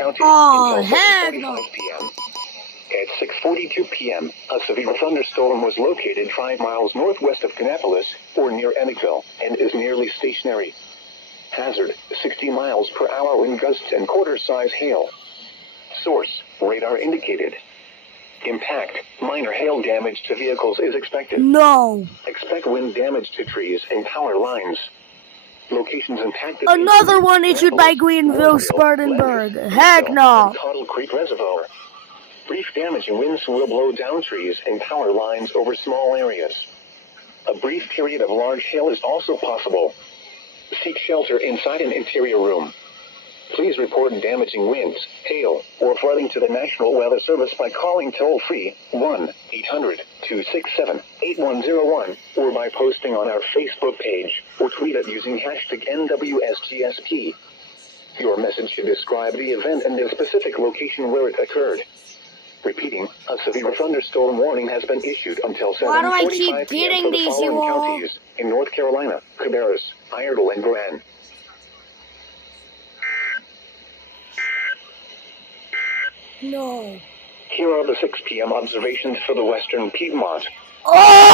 County Oh, until heck 7:45 no. p.m. At 6:42 p.m., a severe thunderstorm was located 5 miles northwest of Kannapolis, or near Emickville, and is nearly stationary. Hazard, 60 miles per hour wind gusts and quarter-size hail. Source, radar indicated. Impact, minor hail damage to vehicles is expected. No. Expect wind damage to trees and power lines. Locations impacted. Another one issued by Greenville, Spartanburg. Heck no. Tuttle Creek Reservoir. Brief damaging winds will blow down trees and power lines over small areas. A brief period of large hail is also possible. Seek shelter inside an interior room. Please report damaging winds, hail, or flooding to the National Weather Service by calling toll-free 1-800-267-8101 or by posting on our Facebook page or tweet it using hashtag NWSGSP. Your message should describe the event and the specific location where it occurred. Repeating, a severe thunderstorm warning has been issued until 7:45 Why do I keep p.m. getting for the these, following you all? counties in North Carolina: Cabarrus, Iredell, and Grand. No. Here are the 6 p.m. observations for the western Piedmont. Oh!